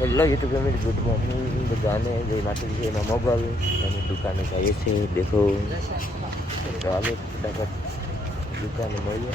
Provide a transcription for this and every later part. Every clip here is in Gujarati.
Hello YouTube family, good morning બધાને. જય માતાજી, જય મા મોગલ. અમે દુકાને જઈએ છીએ. દેખો તો હાલો ફટાફટ દુકાને મળીએ.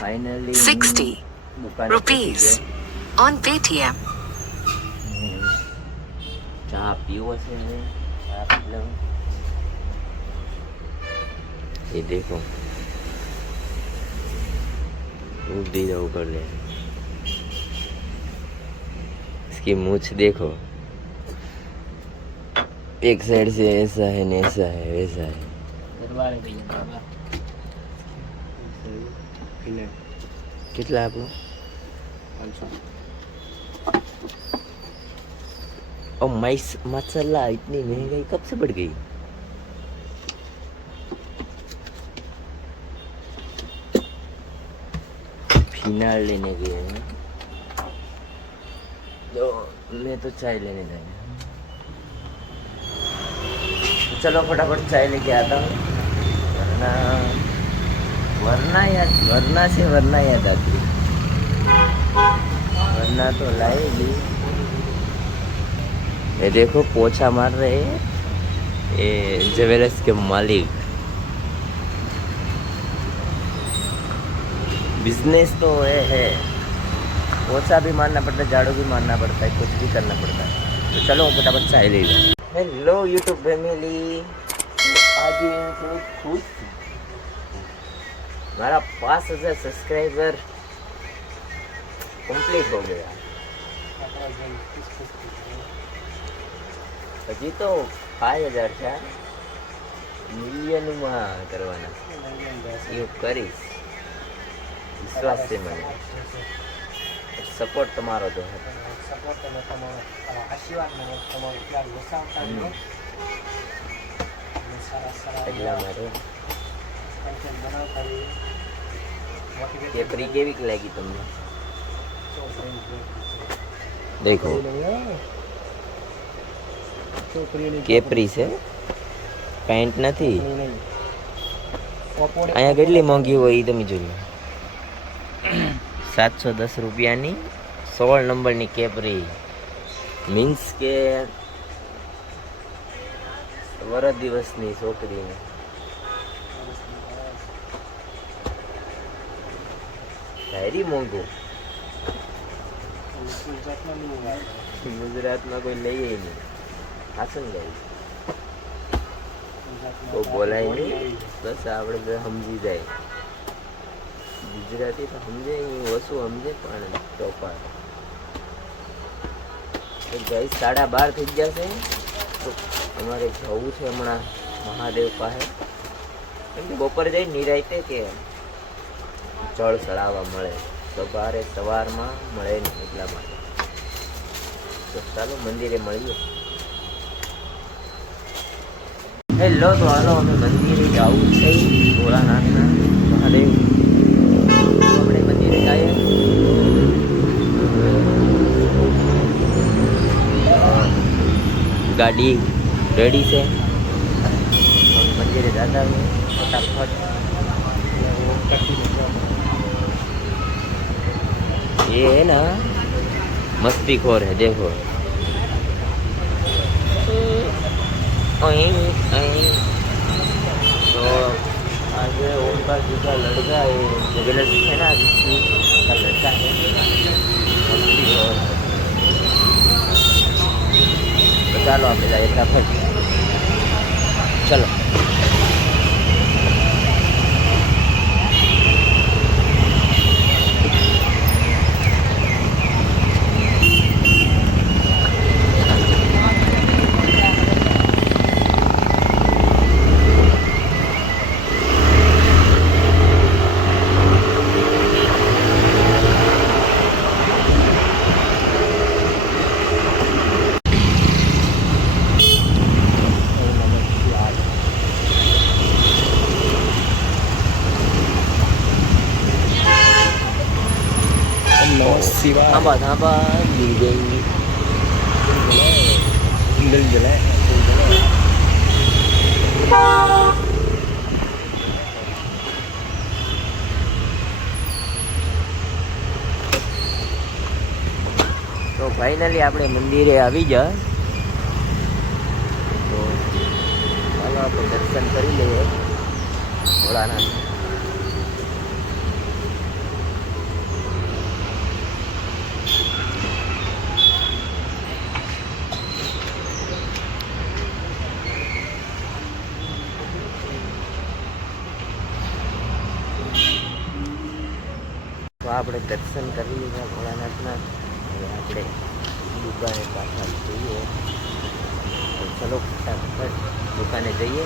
Finally 60 rupees on Paytm. ચા પીવો છે, ચા પી લો. ये देखो उल्टी ऊपर ले, इसकी मूछ देखो, एक साइड से ऐसा है न ऐसा है वैसा है. कितना आपको? 500. और मसाला इतनी महंगाई कब से बढ़ गई? फिनाल लेने गए हैं तो मैं तो चाय लेने जाएंगे. चलो फटाफट चाय लेके आता हूँ, वरना याद आती, वरना तो लाएगी. ये देखो पोछा मार रहे हैं ये ज्वेलर्स के मालिक. बिजनेस तो है, पोछा भी मारना पड़ता है, झाड़ू भी मारना पड़ता है, कुछ भी करना पड़ता है. तो चलो फटाफट चाय ले लो. हेलो यूट्यूब फैमिली, आज तो खुश हमारा 5000 सब्सक्राइबर कंप्लीट हो गया. હજી તો 5000 છે, મિલિયનમાં કરવાના. એવું કરીશ, વિશ્વાસ છે મને. સપોર્ટ તમારો જો એટલા માટે. કેપરી કેવી લાગી તમને? દેખો કેપરી છે, પેન્ટ નથી. અહીંયા કેટલી મોંઘી હોય એ તમે જોઈ લો. 710 રૂપિયાની 16 નંબરની કેપરી. મીન્સ કે વરસ દિવસની છોકરીને. સારી મોંઘું. ગુજરાતમાં કોઈ લઈએ નહીં, હાસન લઈ બહુ બોલાય નહીં, બસ આપણે તો સમજી જાય. ગુજરાતી તો સમજે, વસ્તુ સમજે પણ ચોપા. ગઈ 12:30 થઈ ગયા છે, તો અમારે જવું છે હમણાં મહાદેવ પાસે. કેમ કે બપોરે જઈ નિરાયતે કે જળ ચડાવવા મળે, સવારમાં મળે નહીં, એટલા માટે. તો ચાલો મંદિરે મળીએ. હેલો, તો હાલો અમે મંદિરે જવું છે, ભોળાનાથના મહાદેવ. આપણે મંદિરે જઈએ. ગાડી રેડી છે, મંદિરે જતા હોય ફટાફટ. ये है ना मस्तीखोर है, देखो. तो आज ओमकार जी का लड़का है, ज्वेलर्स है ना जिसकी का लड़का है, मस्तीखोर. तो चलो आप जाइए फटाफट, चलो. शिवा थांबा थांबा गिर जाएंगे। जल जला તો ફાઇનલી આપણે મંદિરે આવી ગયા, તો ચાલો આપણે દર્શન કરી લઈએ ભોળાનાથ। તો આપણે દર્શન કરી લીધા ભોળાનાથના। હવે આપણે દુકાને પાછા જઈએ, તો ચલો ફટાફટ દુકાને જઈએ।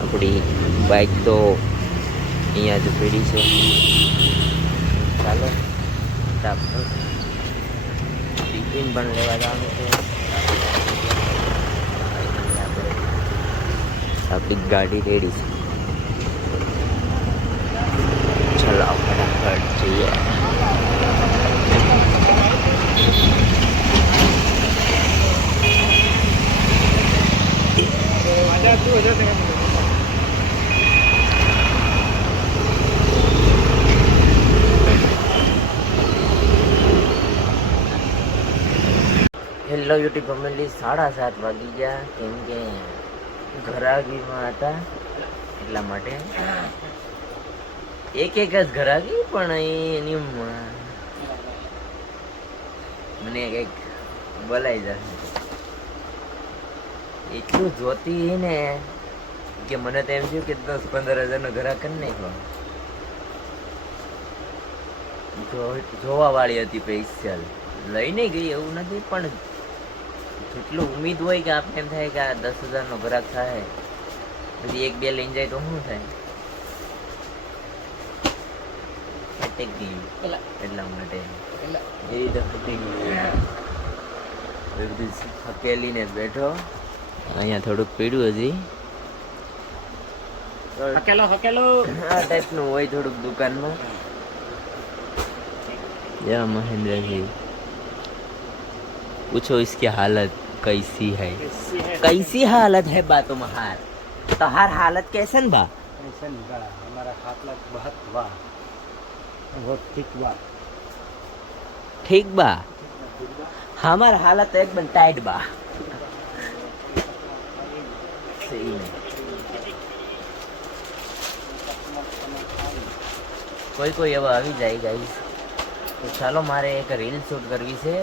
આપણી બાઇક તો અહીંયા જ પડી છે, ચાલો ફટાફટ ટિફિન પણ લેવા જવાનું છે। આપણી ગાડી રેડી છે, ચલો ફટાફટ જઈએ। હેલો યુટ્યુબ ફેમિલી, 7:30 વાગી ગયા, કેમ કે ઘરાગીમાં હતા એટલા માટે। એક જ ઘરાગી, પણ એની મને કંઈક બોલાઈ જશે એટલું જોતી ને કે મને તો એમ થયું કે 10-15 હજારનો ઘરાક કરી નાખ્યો। જોવા વાળી હતી સ્પેશિયલ, લઈને ગઈ એવું નથી, પણ જેટલું ઉમ્મીદ હોય કે આપણે એમ થાય કે આ 10,000નો ઘરાક થાય, પછી 1-2 લઈને જાય તો શું થાય, અટેક ગયું એટલા માટે એ રીતે ફૂટી ગયું। બધું હકેલીને બેઠો, અહીંયા થોડુંક પીડ્યું હજી, હકેલો હકેલો આ ટાઈપનું હોય થોડુંક દુકાનમાં। या महेंद्र जी पूछो इसकी हालत कैसी है, कैसी हालत है बातों में हार, तो हर हालत कैसन बा? ऐसा नहीं बा, हमारा हाथ लग बहुत हुआ, बहुत ठीक हुआ, ठीक बा, हमारा हालत एकदम टाइट बा। सही में કોઈ એવા આવી જાય ગાઈસ। તો ચાલો મારે એક રીલ શૂટ કરવી છે,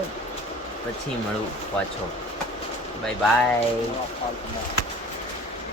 પછી મળું પાછો, બાય બાય।